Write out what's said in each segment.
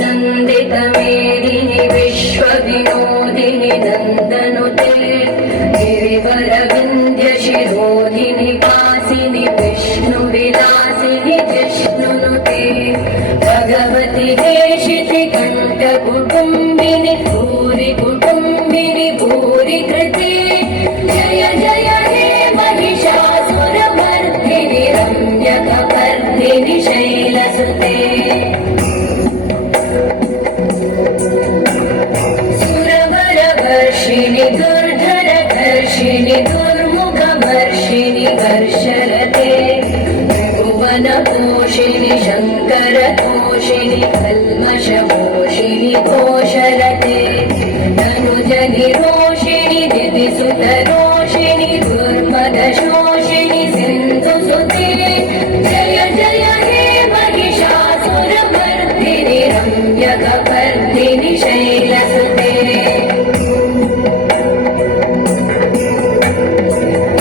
नन्दितमेदिनि विश्वविनोदिनि नन्दनुते गिरिवरविन्द्यशिरोधिनि वासिनि विष्णुविलासिनि जिष्णुनुते भगवति हेशिति कण्ठकुटुम्बिनि भूरि कुटुम्बिनि भूरि कृते जय जय हे महिषासुरमर्दिनि रम्यकपर्दिनि शैलसुते सुरवरवर्षिणि दुर्धरधर्षिणि दुर्मुखवर्षिणि हर्षरते त्रिभुवनपोषिणि शङ्करतोषिणि कल्मषमोषिणि घोषरते तनुजनिरोषिणि दितिसुतरोषिणि दुर्मदशोषिणि सिन्धुसुते जय जय हे महिषासुरमर्दिनि रम्यकपर्दिनि शैलसुते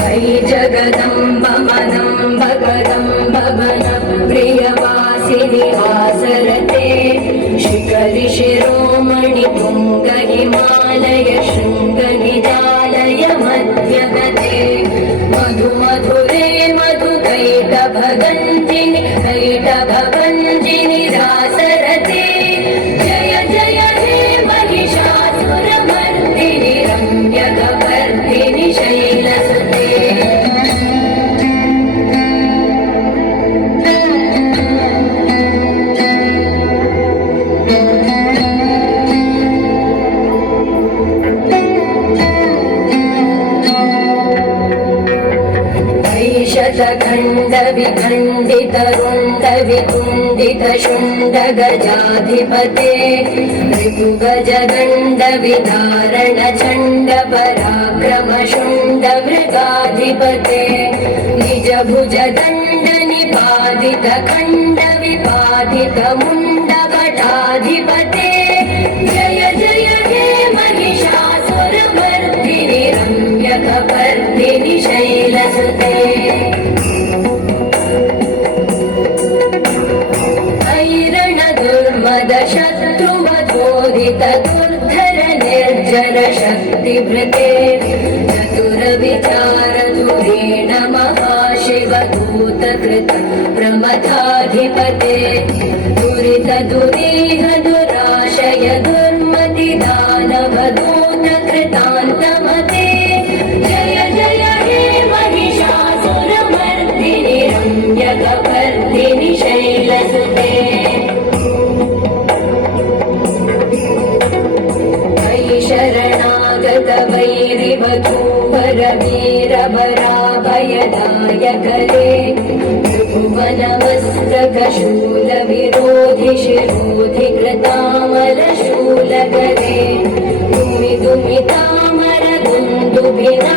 अयि जगदम्ब मदम्ब कदम्ब वनप्रियवासिनि हासरते शिखरि शिरोमणि तुङ्ग हिमालय शृङ्गनिजालय मध्यगते मधु मधुरे मधुकैटभगञ्जिनि कैटभगञ्जिनि रासरते जय जय हे महिषासुरमर्दिनि रम्यकपर्दिनि शैलसुते शतखण्डविखण्डितरुण्डवितुण्डितशुण्डगजाधिपते ऋतुगजगण्डविधारण चण्डपराक्रमशुण्डमृगाधिपते निजभुजदण्डनिपातितखण्डविपातितमुण्डकटाधिपते जय जय हे महिषासुरमर्दिनि रम्यकपर्दिनि शैलसुते शत्रुवधोदित दुर्धर निर्जर शक्तिभृते चतुरविचारधुरेण महाशिवदूतकृत प्रमथाधिपते दुरित दुरीह दुराशय दुर्मति दानवदूतकृतान्तमते जय जय हे महिषासुरमर्दिनि रम्यकपर्दिनि शैलसुते शरणागत वैरिवधूवर वीरवराभयदायकले त्रिभुवनमस्तकशूल विरोधि शिरोधि कृतामलशूलकले दुमि दुमि तामर दुन्दुभिना